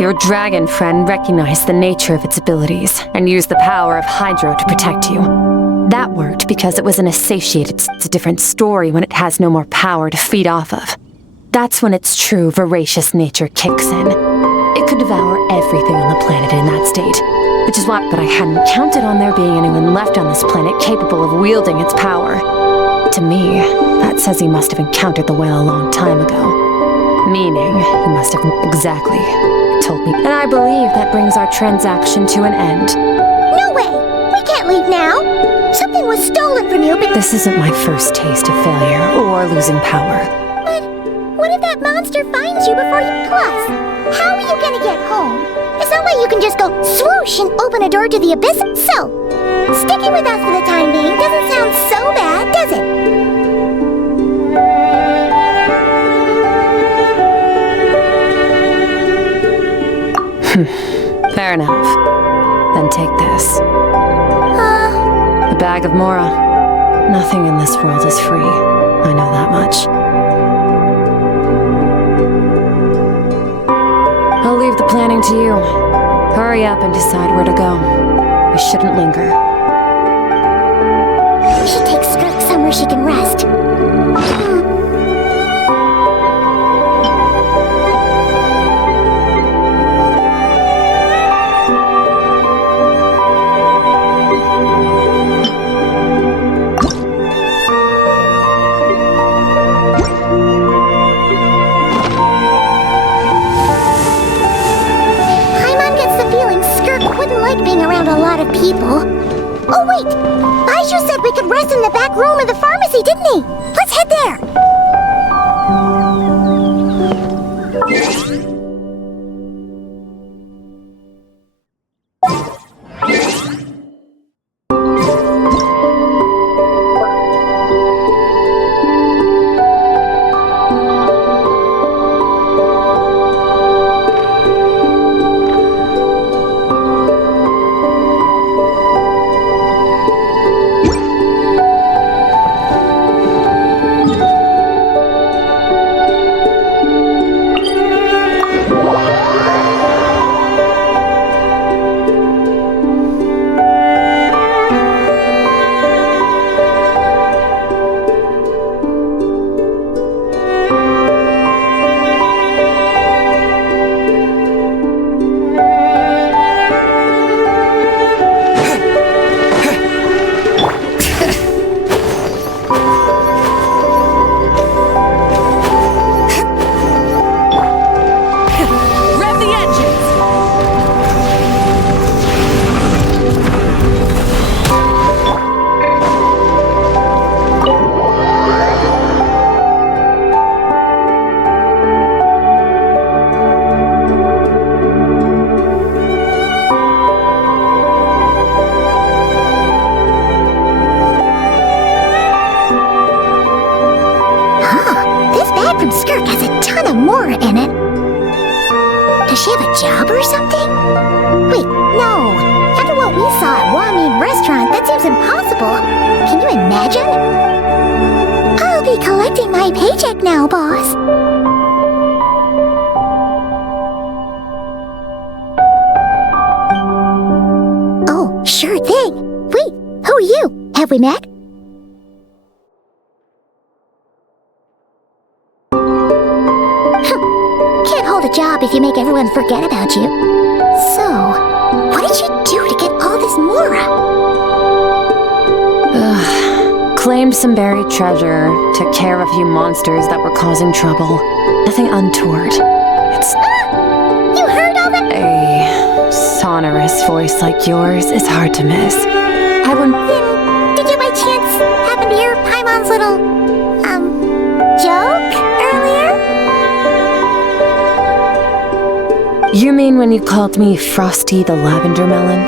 Your dragon friend recognized the nature of its abilities and used the power of Hydro to protect you. That worked because it was an satiated. It's a different story when it has no more power to feed off of. That's when its true voracious nature kicks in. It could devour everything on the planet in that state, which is why. But I hadn't counted on there being anyone left on this planet capable of wielding its power. To me, that says he must have encountered the whale a long time ago. Meaning, he must have exactly told me. And I believe that brings our transaction to an end. No way! We can't leave now! Something was stolen from you, but... This isn't my first taste of failure or losing power. But what if that monster finds you before you... Plus, how are you gonna get home? It's not like you can just go swoosh and open a door to the abyss. So, sticking with us for the time being doesn't sound so bad, does it? Fair enough. Then take this. A bag of Mora. Nothing in this world is free. I know that much. I'll leave the planning to you. Hurry up and decide where to go. We shouldn't linger. We should take Skirk somewhere she can rest. People. Oh wait! Baiju said we could rest in the back room of the pharmacy, didn't he? Let's head there! Job or something? Wait, no. After what we saw at Wami Restaurant, that seems impossible. Can you imagine? I'll be collecting my paycheck now, boss. Oh, sure thing. Wait, who are you? Have we met? Job if you make everyone forget about you. So, what did you do to get all this Mora? Claimed some buried treasure, took care of a few monsters that were causing trouble. Nothing untoward. It's... You heard all that? A sonorous voice like yours is hard to miss. I wouldn't... Then, did you by chance happen to hear Paimon's little, joke earlier? You mean when you called me Frosty the Lavender Melon?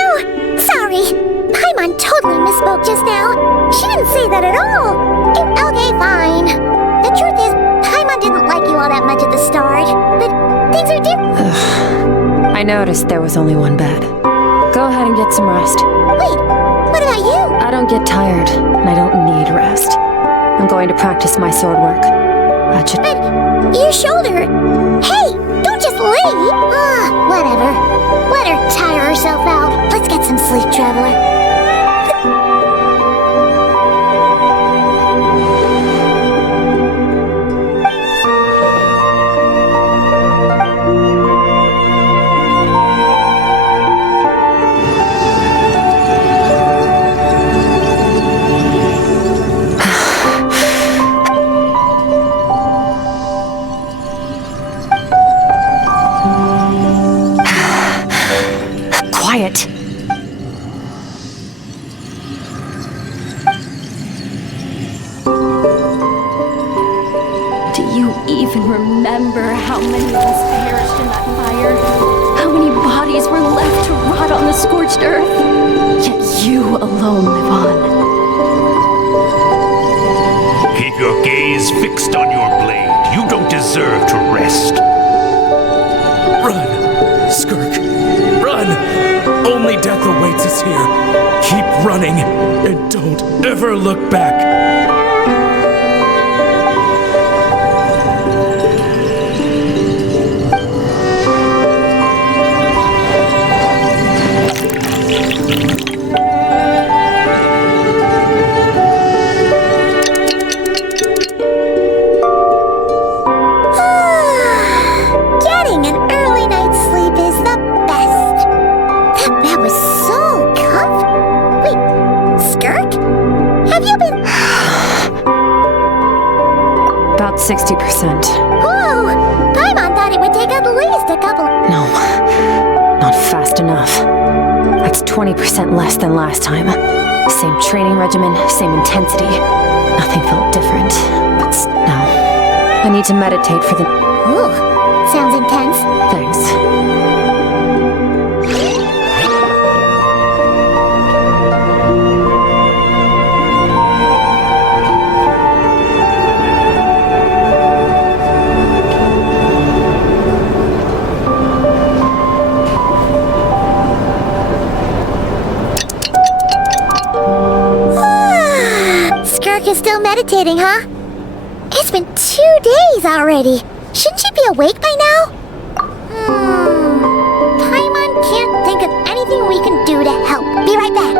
No, sorry. Paimon totally misspoke just now. She didn't say that at all. Okay, fine. The truth is, Paimon didn't like you all that much at the start, but things are different. I noticed there was only one bed. Go ahead and get some rest. Wait. What about you? I don't get tired, and I don't need rest. I'm going to practice my sword work. But your shoulder... Hey, don't just leave! Whatever. Let her tire herself out. Let's get some sleep, Traveler. Quiet. Do you even remember how many of us perished in that fire? How many bodies were left to rot on the scorched earth? Yet you alone live on. Keep your gaze fixed on your blade. You don't deserve to rest. Run, Skirk! Run! Only death awaits us here. Keep running, and don't ever look back. Getting an early night's sleep is the best. That was so comfortable. Wait, Skirk? Have you been... About 60%. Whoa! Paimon thought it would take at least a couple... No, not fast enough. That's 20% less than last time. Same training regimen, same intensity. Nothing felt different. But no. I need to meditate for the... Ooh, sounds intense. Thanks. Skirk is still meditating, huh? It's been 2 days already. Shouldn't she be awake by now? Paimon can't think of anything we can do to help. Be right back.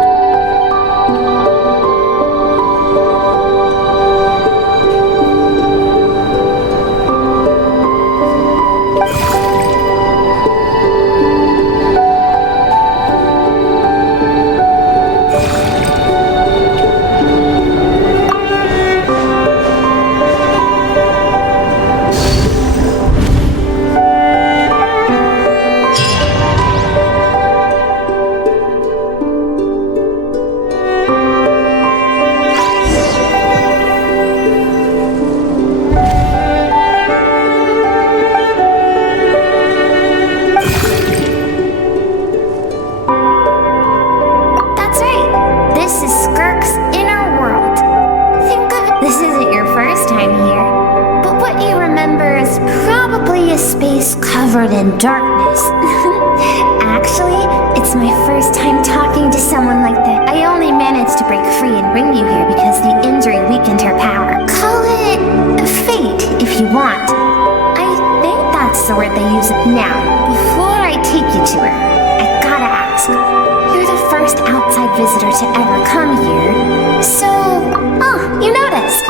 Covered in darkness. Actually, it's my first time talking to someone like that. I only managed to break free and bring you here because the injury weakened her power. Call it fate if you want. I think that's the word they use. Now, before I take you to her, I gotta ask. You're the first outside visitor to ever come here, so... Oh, you noticed.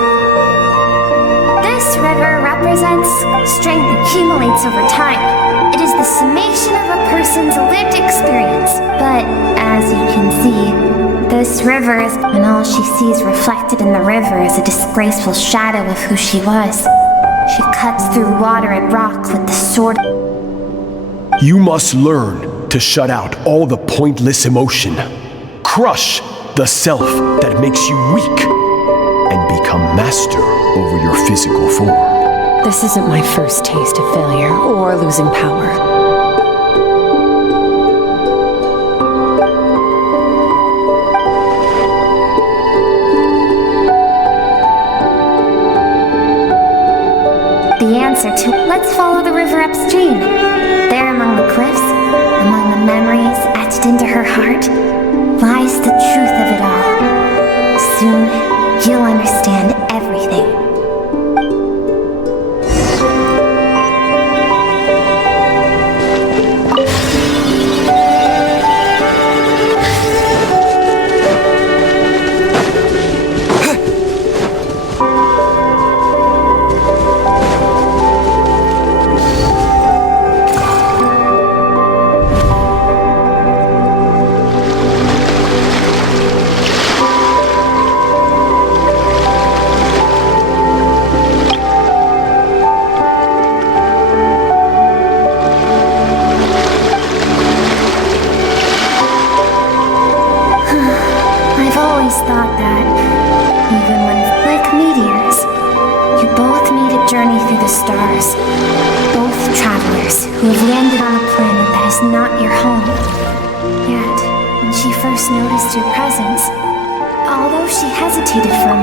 This river represents strength accumulates over time. It is the summation of a person's lived experience. But as you can see, this river is, and all she sees reflected in the river is a disgraceful shadow of who she was. She cuts through water and rock with the sword. You must learn to shut out all the pointless emotion. Crush the self that makes you weak and become master over your physical form. This isn't my first taste of failure or losing power. The answer to let's follow the river upstream. There among the cliffs, among the memories etched into her heart, lies the truth of it understand everything. Thought that, even when, like meteors, you both made a journey through the stars. Both travelers who have landed on a planet that is not your home. Yet, when she first noticed your presence, although she hesitated for a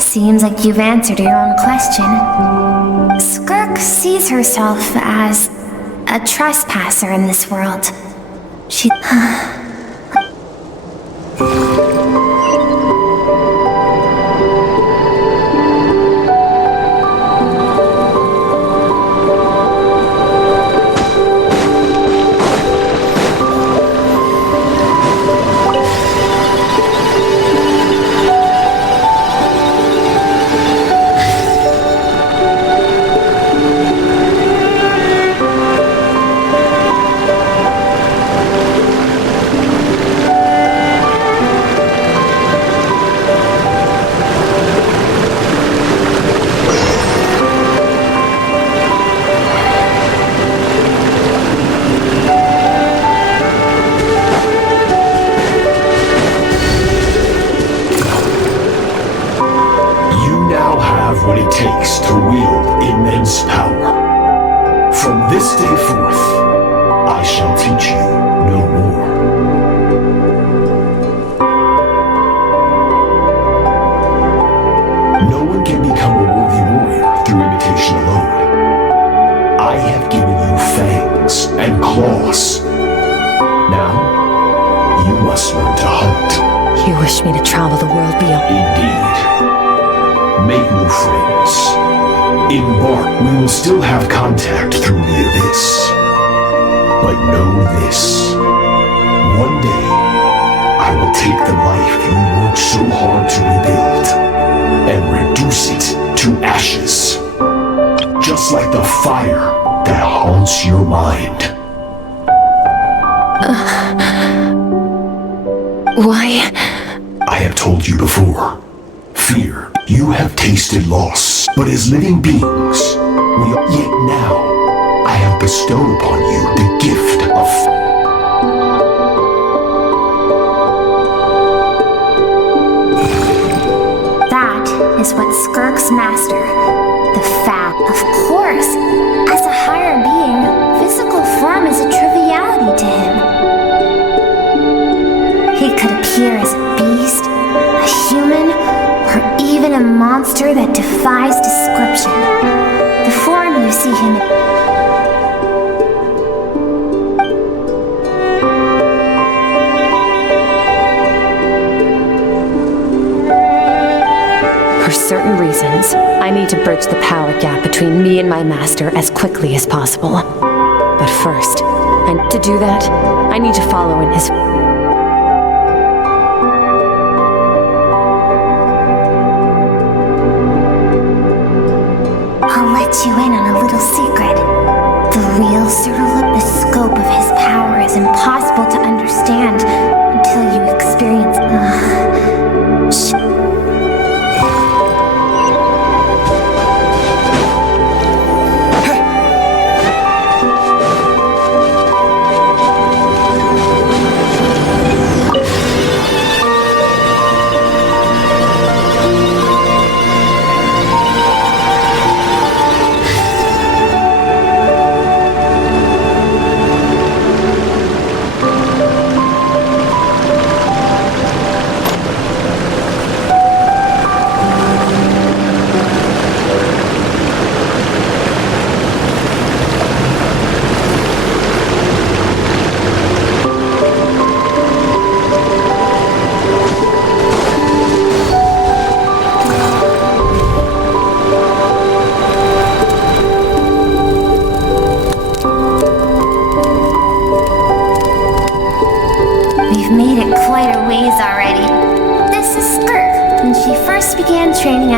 Seems like you've answered your own question. Skirk sees herself as a trespasser in this world. She... what it takes to wield immense power. From this day forth, I shall teach you no more. No one can become a worthy warrior through imitation alone. I have given you fangs and claws. Now, you must learn to hunt. You wish me to travel the world beyond. Indeed. Make new friends. Embark. We will still have contact through the abyss. But know this. One day, I will take the life you worked so hard to rebuild and reduce it to ashes. Just like the fire that haunts your mind. Why? I have told you before. Fear. You have tasted loss, but as living beings, yet now, I have bestowed upon you the gift of... That is what Skirk's master, the Fat, of course. As a higher being, physical form is a triviality to him. He could appear as a beast, a human, or even a monster that defies description. The form you see him in. For certain reasons, I need to bridge the power gap between me and my master as quickly as possible. But first, and to do that, I need to follow in his... You in on a little secret. The real Cyrillip, the scope of his power is impossible to understand until you experience...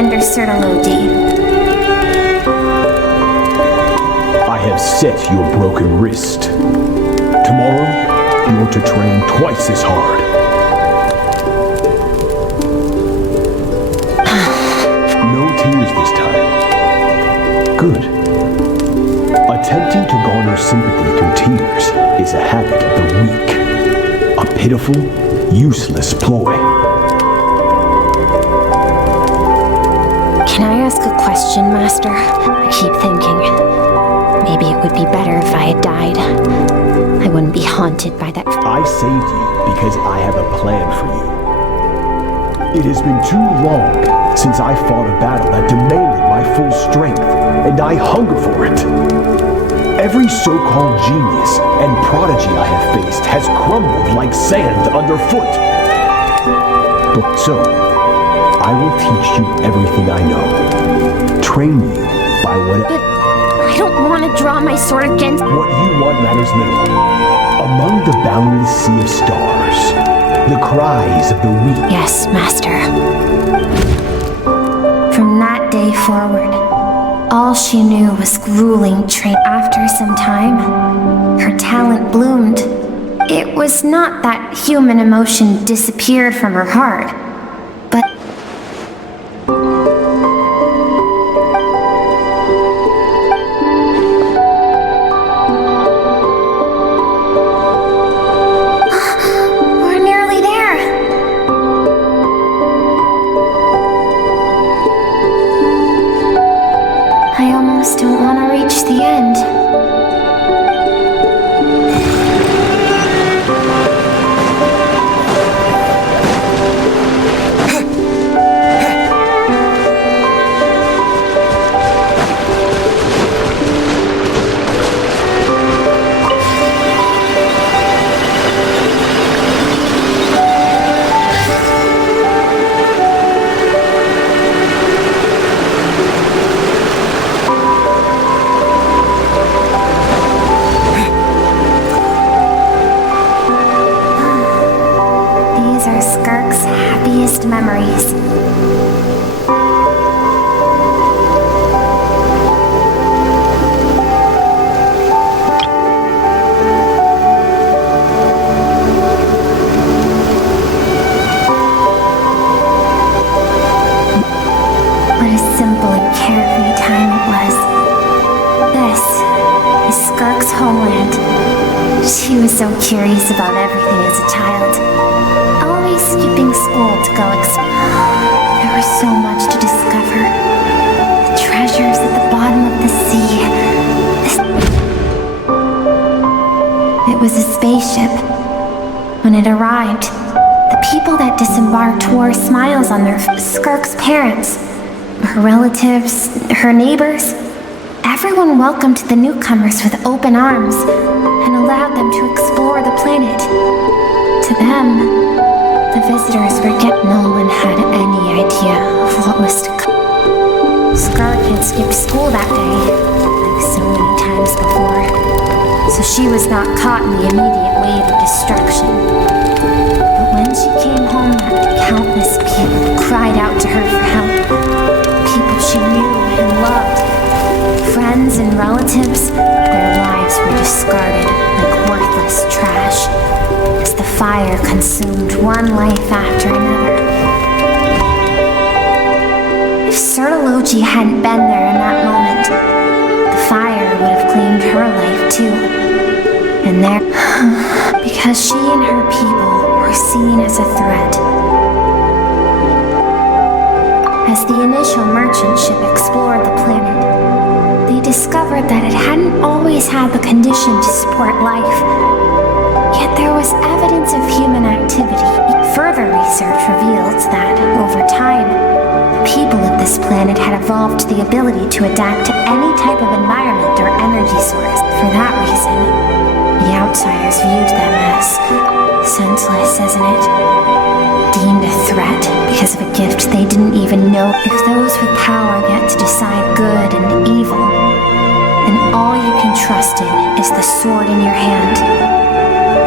under Sertologi. I have set your broken wrist. Tomorrow, you're to train twice as hard. No tears this time. Good. Attempting to garner sympathy through tears is a habit of the weak. A pitiful, useless ploy. Can I ask a question, Master? I keep thinking, maybe it would be better if I had died. I wouldn't be haunted by that. I saved you because I have a plan for you. It has been too long since I fought a battle that demanded my full strength, and I hunger for it. Every so-called genius and prodigy I have faced has crumbled like sand underfoot. But so, I will teach you everything I know. Train you by what... But I don't want to draw my sword against... What you want matters little. Among the boundless sea of stars, the cries of the weak... Yes, Master. From that day forward, all she knew was grueling training. After some time, her talent bloomed. It was not that human emotion disappeared from her heart, but... We're nearly there. I almost don't want to reach the end. These are Skirk's happiest memories. What a simple and carefree time it was. This is Skirk's homeland. She was so curious about everything as a child. Always skipping school to go There was so much to discover. The treasures at the bottom of the sea. It was a spaceship. When it arrived, the people that disembarked wore smiles on their Skirk's parents, her relatives, her neighbors. Everyone welcomed the newcomers with open arms and allowed them to explore the planet. To them, the visitors were no one had any idea of what was to come. Skirk had skipped school that day, like so many times before, so she was not caught in the immediate wave of destruction. But when she came home, countless people cried out to her for help. People she knew and loved. Friends and relatives, their lives were discarded like worthless trash as the fire consumed one life after another. If Sertologi hadn't been there in that moment, the fire would have claimed her life too. And there, because she and her people were seen as a threat. As the initial merchant ship explored the planet, they discovered that it hadn't always had the condition to support life. Yet there was evidence of human activity. Further research revealed that, over time, the people of this planet had evolved the ability to adapt to any type of environment or energy source. For that reason, the outsiders viewed them as senseless, isn't it? Deemed a threat because of a gift they didn't even know. If those with power get to decide good and evil, then all you can trust in is the sword in your hand.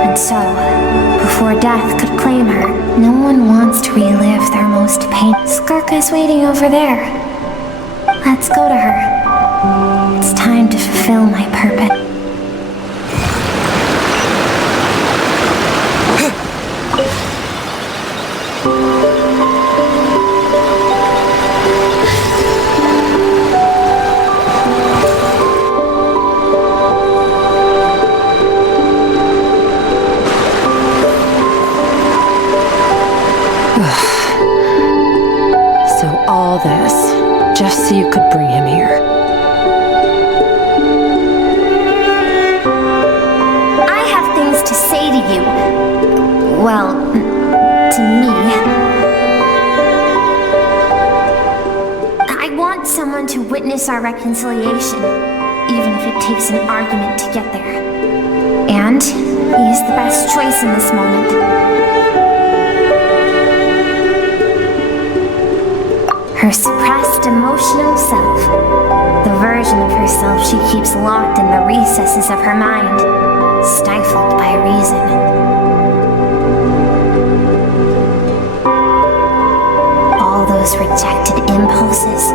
And so, before death could claim her, no one wants to relive their most pain. Skirka's waiting over there. Let's go to her. It's time to fulfill my purpose. So all this, just so you could bring him here. I have things to say to you. Well, to me. I want someone to witness our reconciliation, even if it takes an argument to get there. And he is the best choice in this moment. Her suppressed emotional self, the version of herself she keeps locked in the recesses of her mind, stifled by reason. All those rejected impulses,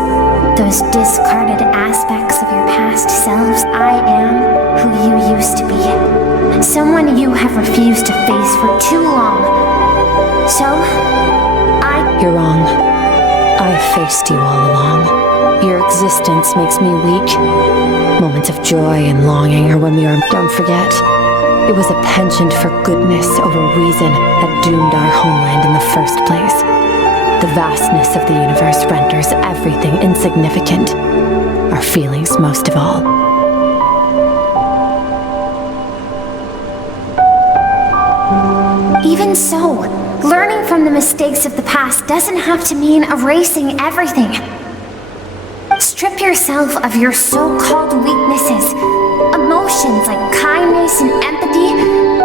those discarded aspects of your past selves, I am who you used to be. Someone you have refused to face for too long. So, You're wrong. I've faced you all along. Your existence makes me weak. Moments of joy and longing are when we are... Don't forget, it was a penchant for goodness over reason that doomed our homeland in the first place. The vastness of the universe renders everything insignificant. Our feelings most of all. even so, learning from the mistakes of the past doesn't have to mean erasing everything. Strip yourself of your so-called weaknesses, emotions like kindness and empathy,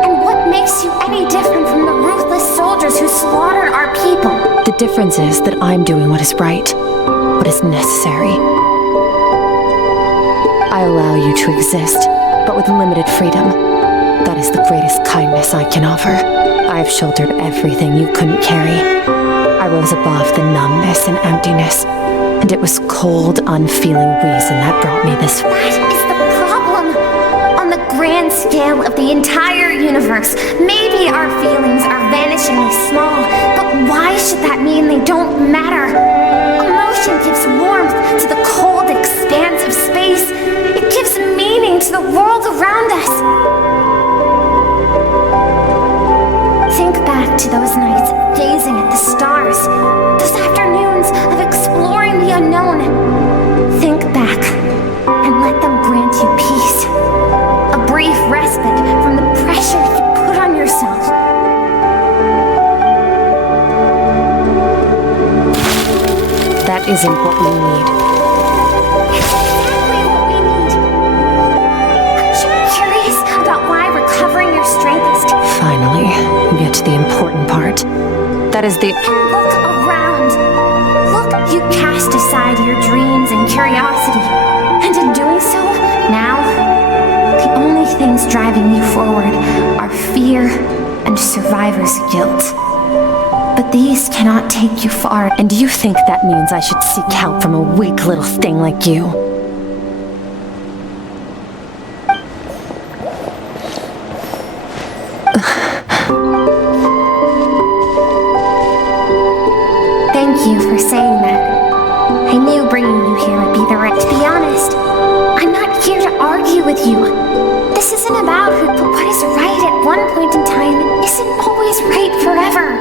and what makes you any different from the ruthless soldiers who slaughtered our people? The difference is that I'm doing what is right, what is necessary. I allow you to exist, but with limited freedom. That is the greatest kindness I can offer. I have shouldered everything you couldn't carry. I rose above the numbness and emptiness, and it was cold, unfeeling reason that brought me this far. That is the problem. On the grand scale of the entire universe, maybe our feelings are vanishingly small, but why should that mean they don't matter? Emotion gives warmth to the cold expanse of space. It gives meaning to the world around us. Think back to those nights of gazing at the stars, those afternoons of exploring the unknown. Think back and let them grant you peace, a brief respite from the pressure you put on yourself. That isn't what we need. It's exactly what we need. Aren't you curious about why recovering your strength is Finally, you get to the important part. That is the... And look around. Look, you cast aside your dreams and curiosity. And in doing so, now, the only things driving you forward are fear and survivor's guilt. But these cannot take you far. And do you think that means I should seek help from a weak little thing like you? Thank you for saying that. I knew bringing you here would be the right... To be honest, I'm not here to argue with you. This isn't about who... But what is right at one point in time isn't always right forever.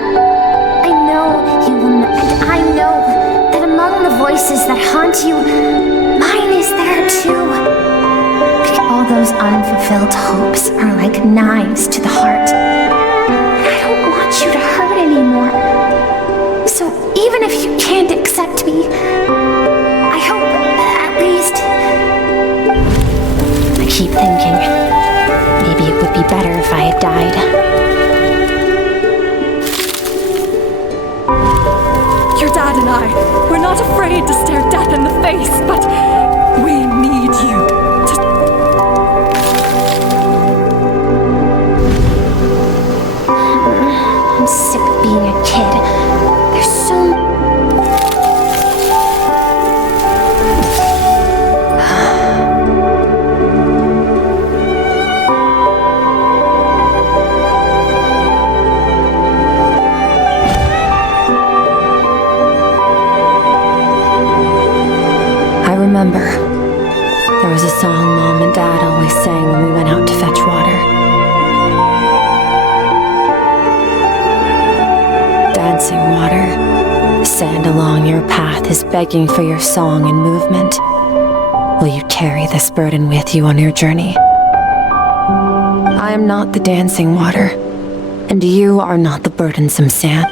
I know you will not... And I know that among the voices that haunt you, mine is there too. All those unfulfilled hopes are like knives to the heart. And I don't want you to hurt anymore. So even if you can't accept me, I hope at least... I keep thinking, maybe it would be better if I had died. Your dad and I, we're not afraid to stare death in the face, but we need you to... was a song Mom and Dad always sang when we went out to fetch water. Dancing water, sand along your path is begging for your song and movement. Will you carry this burden with you on your journey? I am not the dancing water, and you are not the burdensome sand.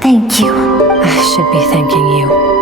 Thank you. I should be thanking you.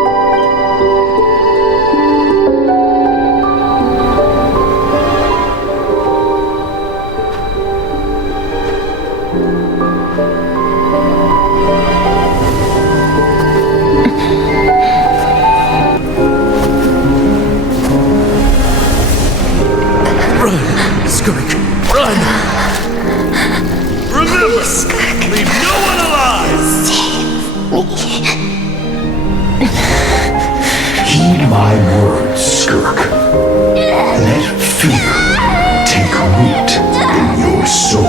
My words, Skirk. Let fear take root in your soul.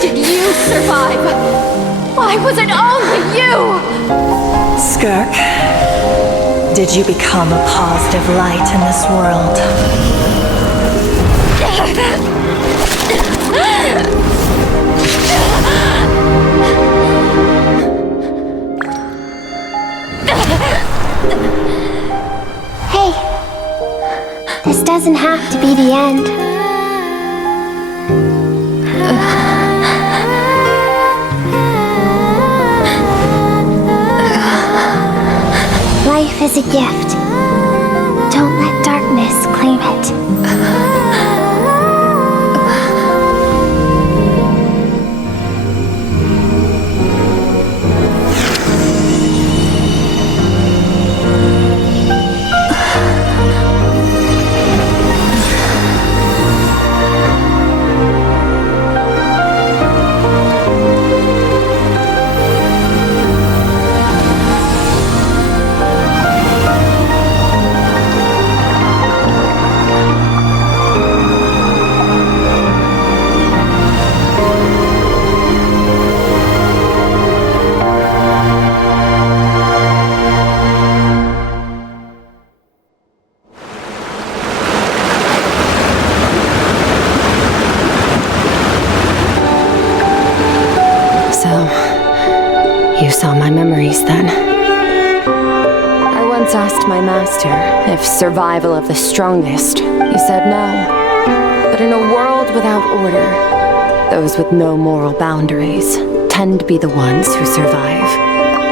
Did you survive? Why was it only you? Skirk, did you become a positive light in this world? This doesn't have to be the end. Life is a gift. Don't let darkness claim it. You saw my memories then. I once asked my master if survival of the strongest. He said no. But in a world without order, those with no moral boundaries tend to be the ones who survive.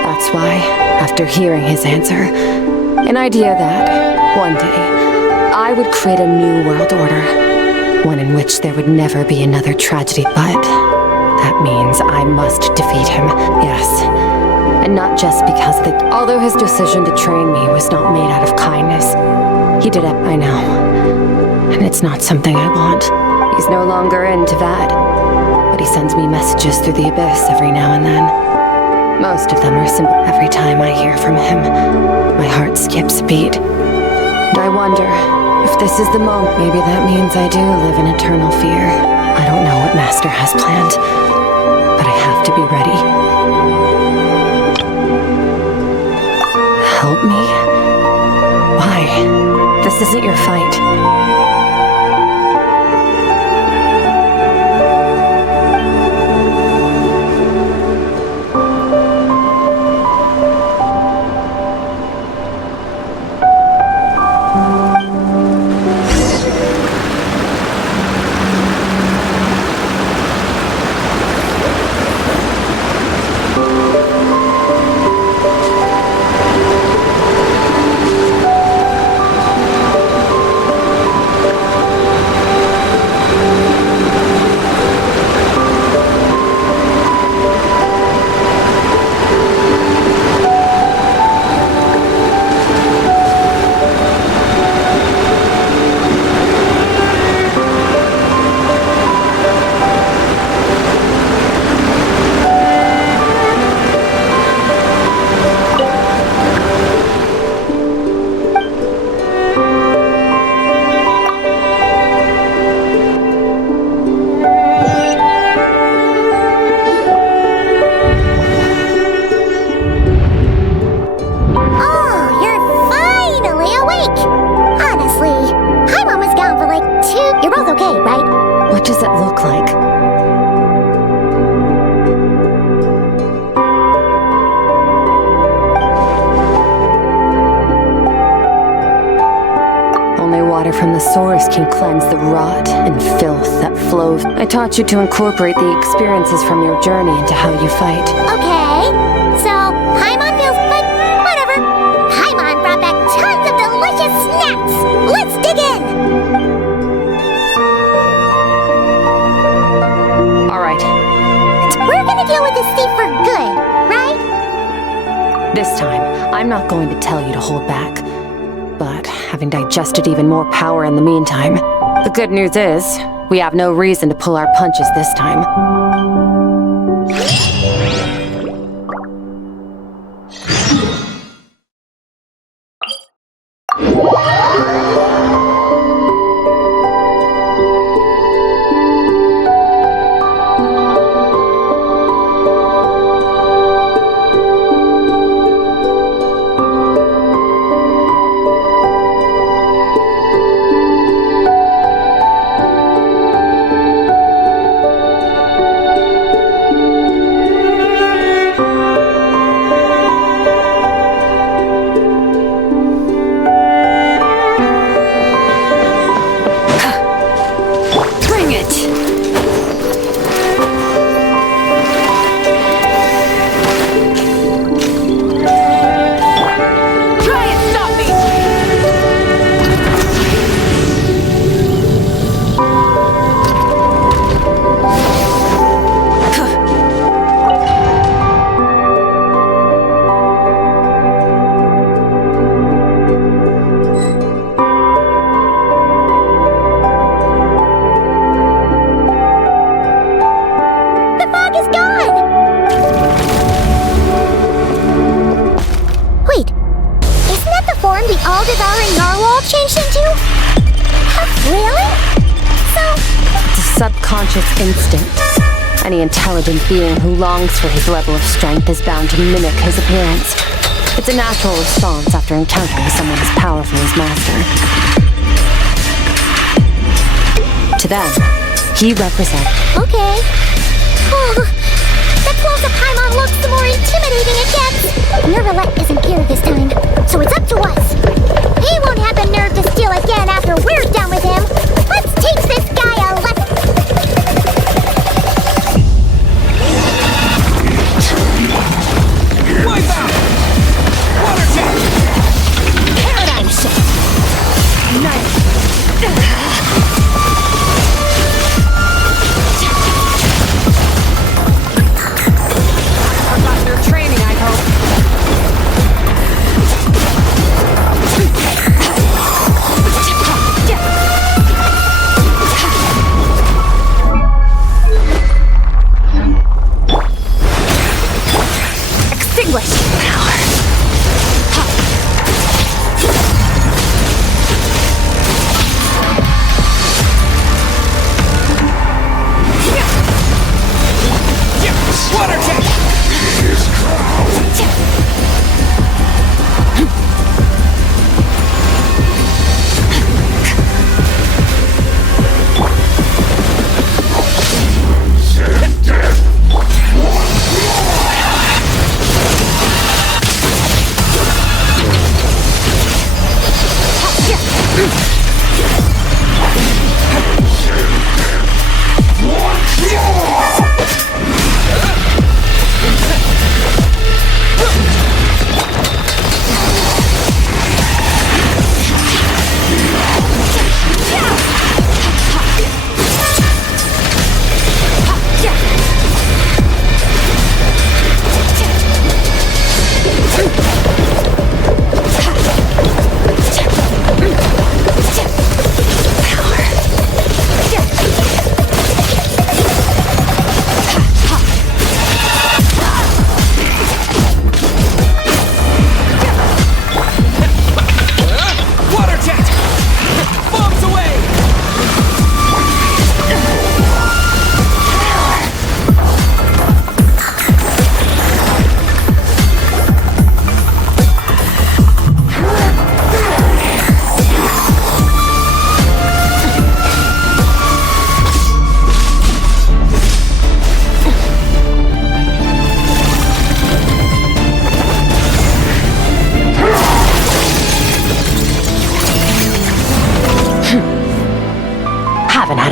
That's why, after hearing his answer, an idea that, one day, I would create a new world order. One in which there would never be another tragedy, but that means I must defeat him, yes. And not just because although his decision to train me was not made out of kindness, he did it, I know. And it's not something I want. He's no longer into that. But he sends me messages through the abyss every now and then. Most of them are simple. Every time I hear from him, my heart skips a beat. And I wonder, if this is the moment, maybe that means I do live in eternal fear. I don't know what Master has planned, but I have to be ready. Help me? Why? This isn't your fight. only water from the source can cleanse the rot and filth that flows. I taught you to incorporate the experiences from your journey into how you fight. Okay, so Paimon feels like whatever. Paimon brought back tons of delicious snacks. Let's dig in. All right. We're gonna deal with this thief for good, right? This time, I'm not going to tell you to hold back. But having digested even more power in the meantime, the good news is, we have no reason to pull our punches this time. all-devouring narwhal changed into? Really? So... It's a subconscious instinct. Any intelligent being who longs for his level of strength is bound to mimic his appearance. It's a natural response after encountering someone as powerful as Master. To them, he represents... Okay. Oh, the closer Paimon looks, the more intimidating it gets. Nervalette isn't here this time, so it's up to us. He won't have the nerve to steal again after we're done with him. Let's teach this guy a lesson. Wipe out! Water jet! Paradigm shift. Nice. Forgot your training, I hope. Extinguish power. Water jet!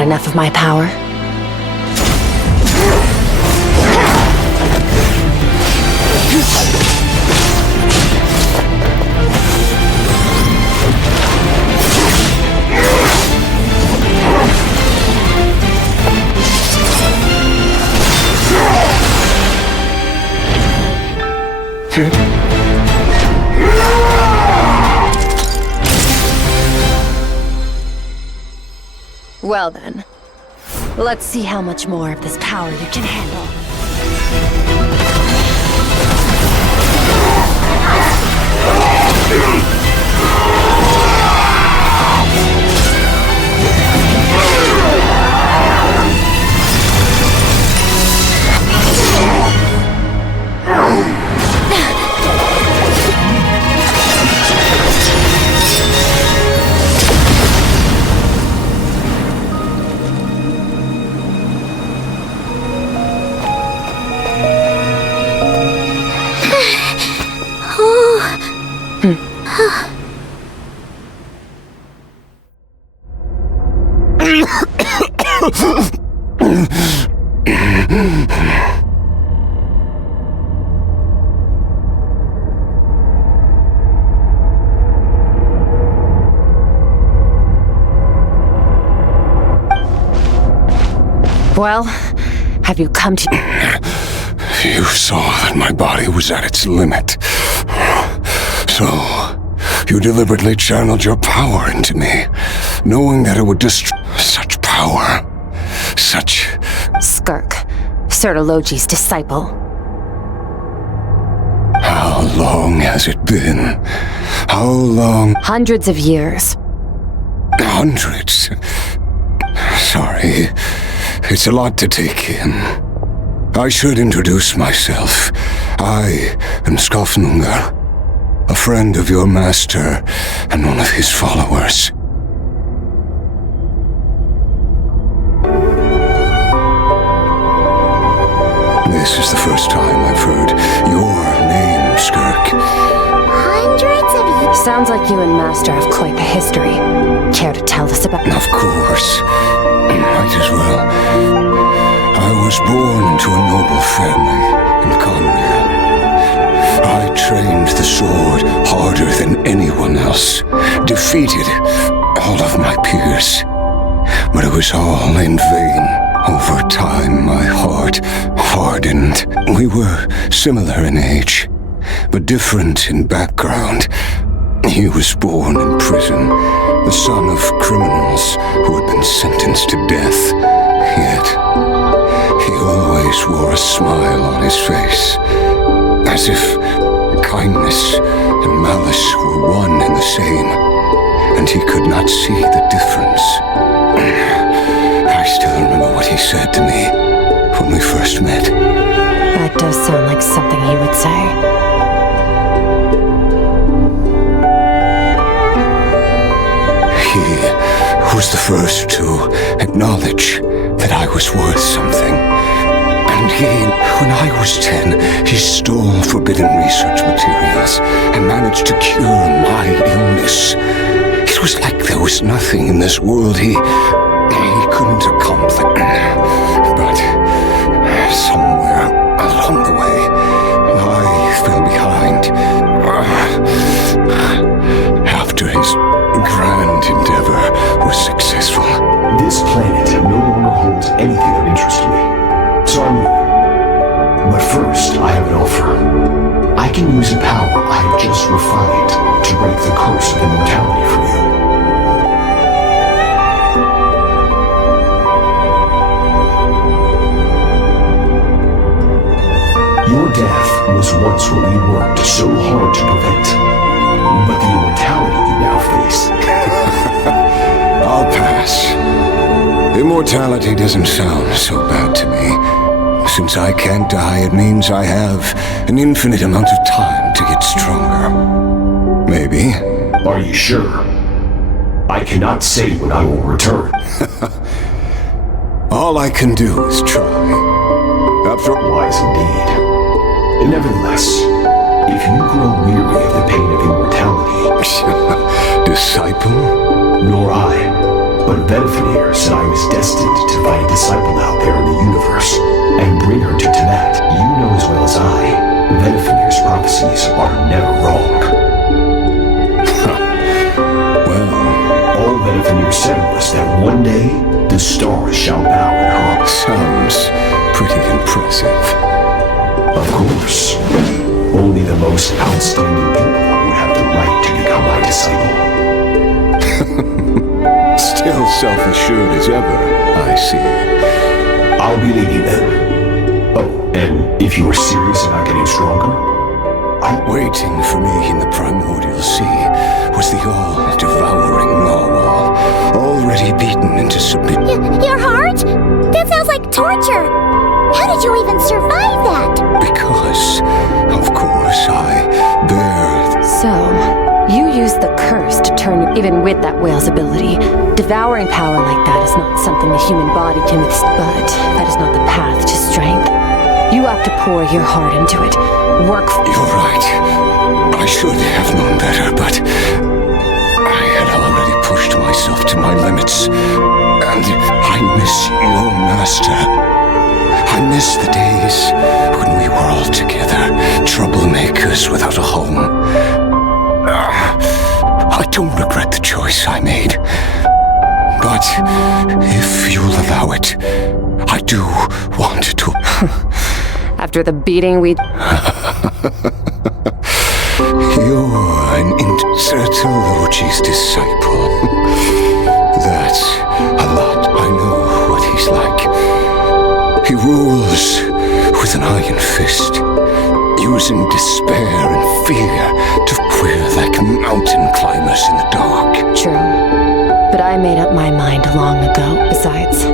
enough of my power? Well then, let's see how much more of this power you can handle. Well, have you come to... You saw that my body was at its limit. So, you deliberately channeled your power into me, knowing that it would destroy such power. Such... Skirk, Sertologi's disciple. How long has it been? How long? Hundreds of years. Hundreds? Sorry. It's a lot to take in. I should introduce myself. I am Skofnungar, a friend of your master and one of his followers. This is the first time I've heard your name, Skirk. Hundreds of years. Sounds like you and Master have quite the history. Care to tell us about... Of course. Might as well. I was born into a noble family in Conrail. I trained the sword harder than anyone else. Defeated all of my peers. But it was all in vain. Over time, my heart hardened. We were similar in age, but different in background. He was born in prison, the son of criminals who had been sentenced to death. Yet, he always wore a smile on his face, as if kindness and malice were one and the same, and he could not see the difference. I still remember what he said to me when we first met. That does sound like something he would say. He was the first to acknowledge that I was worth something. And when I was 10, he stole forbidden research materials and managed to cure my illness. It was like there was nothing in this world he couldn't accomplish. But somewhere along the way, I fell behind. After his grand endeavor was successful. This planet no longer holds anything of interest to me, so I'm leaving. But first, I have an offer. I can use a power I have just refined to break the curse of immortality for you. Your death was once what we worked so hard to prevent, but the immortality you now face... I'll pass. Immortality doesn't sound so bad to me. Since I can't die, it means I have an infinite amount of time to get stronger. Maybe. Are you sure? I cannot say when I will return. All I can do is try. After Wise indeed. Nevertheless, if you grow weary of the pain of immortality... Disciple? Nor I. But Vedifenir said I was destined to find a disciple out there in the universe and bring her to Tibet. You know as well as I, Vedifenir's prophecies are never wrong. Well, all Vedifenir said was that one day the stars shall bow in her honor. sounds pretty impressive. Of course, only the most outstanding people would have the right to become my disciple. Still self-assured as ever, I see. I'll be leading them. Oh, and if you are serious about getting stronger, Waiting for me in the primordial sea was the all-devouring narwhal, already beaten into submission. Your heart? That sounds like torture. How did you even survive that? Because, of course, I bear... So, you used the curse to turn even with that whale's ability. Devouring power like that is not something the human body can withstand, but that is not the path to strength. You have to pour your heart into it. Work for... You're right. I should have known better, but I had already pushed myself to my limits. And I miss your master. I miss the days when we were all together, troublemakers without a home. I don't regret the choice I made. But if you'll allow it, I do want to... After the beating we... You're an Intertology's disciple. That's a lot. I know what he's like. He rules with an iron fist, using despair and fear to queer like mountain climbers in the dark. True. But I made up my mind long ago. Besides,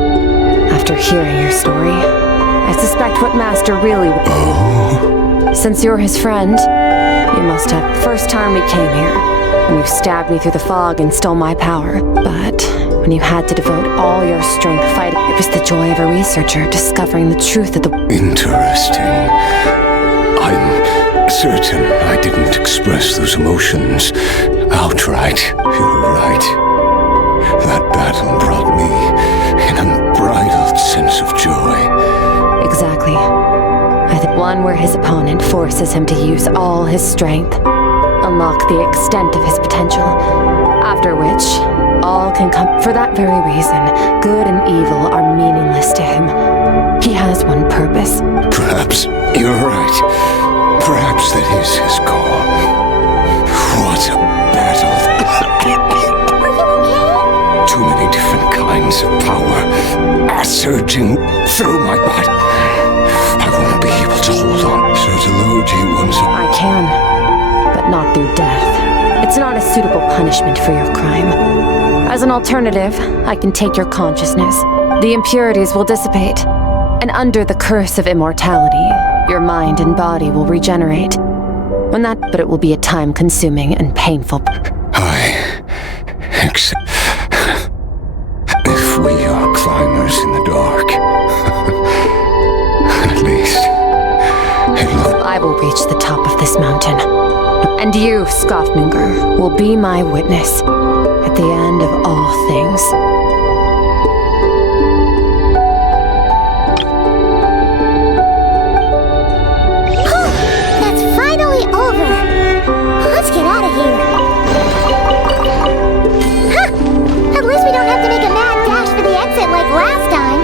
after hearing your story, I suspect what Master really... Oh? Since you're his friend, you must have... First time we came here, when you stabbed me through the fog and stole my power. But when you had to devote all your strength fighting, it was the joy of a researcher discovering the truth of the... Interesting. I'm certain I didn't express those emotions outright. You're right. That battle brought me an unbridled sense of joy. Exactly. I think one where his opponent forces him to use all his strength, unlock the extent of his potential, after which all can come. For that very reason, good and evil are meaningless to him. He has one purpose. Perhaps you're right. Perhaps that is his goal. What a battle. Are you okay? Too many different kinds of power are surging through my body. I won't be able to hold on. Sertology once... I can, but not through death. It's not a suitable punishment for your crime. As an alternative, I can take your consciousness. The impurities will dissipate, and under the curse of immortality, your mind and body will regenerate. But it will be a time-consuming and painful... I accept... If we are climbers in the dark, at least I will reach the top of this mountain. And you, Skofnungur, will be my witness at the end of all things. That's finally over. Let's get out of here. Huh! At least we don't have to make a mad dash for the exit like last time.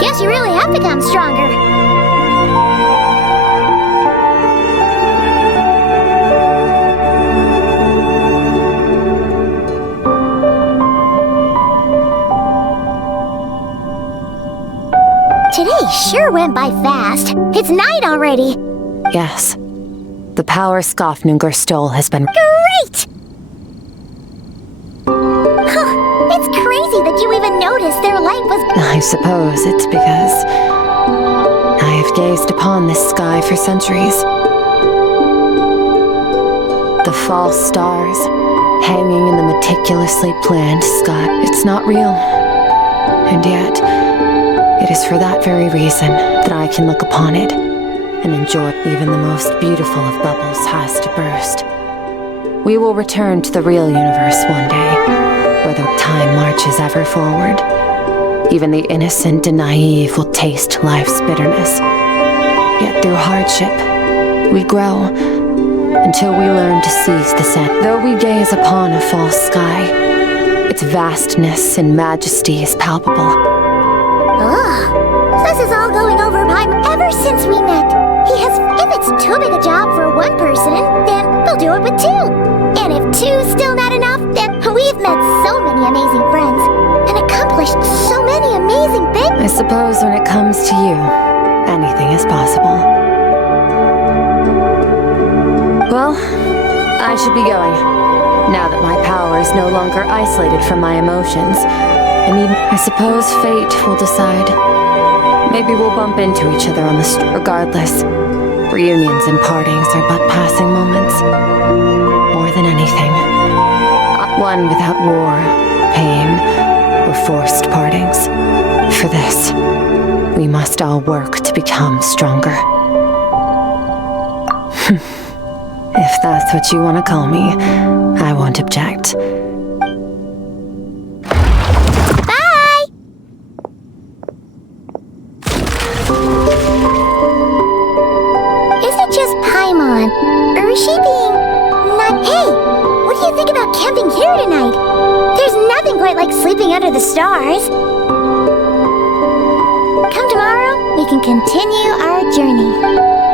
Guess you really have become stronger. Today sure went by fast. It's night already. Yes. The power Skofnungur stole has been Great! It's crazy that you even noticed their light was... I suppose it's because I have gazed upon this sky for centuries. The false stars hanging in the meticulously planned sky. It's not real. And yet, it is for that very reason that I can look upon it and enjoy. Even the most beautiful of bubbles has to burst. We will return to the real universe one day, whether time marches ever forward. Even the innocent and naive will taste life's bitterness. Yet through hardship, we grow until we learn to seize the sand. Though we gaze upon a false sky, its vastness and majesty is palpable. Ugh. This is all going over my... Ever since we met, he has... If it's too big a job for one person, then we'll do it with two. And if two's still not enough, then we've met so many amazing friends and accomplished so many amazing things. I suppose when it comes to you, anything is possible. Well, I should be going. Now that my power is no longer isolated from my emotions, I suppose fate will decide. Maybe we'll bump into each other on the street. Regardless, reunions and partings are but passing moments. More than anything, one without war, pain, or forced partings. For this, we must all work to become stronger. If that's what you want to call me, I won't object. Bye! Is it just Paimon? Or is she being... not... Hey! What do you think about camping here tonight? There's nothing quite like sleeping under the stars. Come tomorrow, we can continue our journey.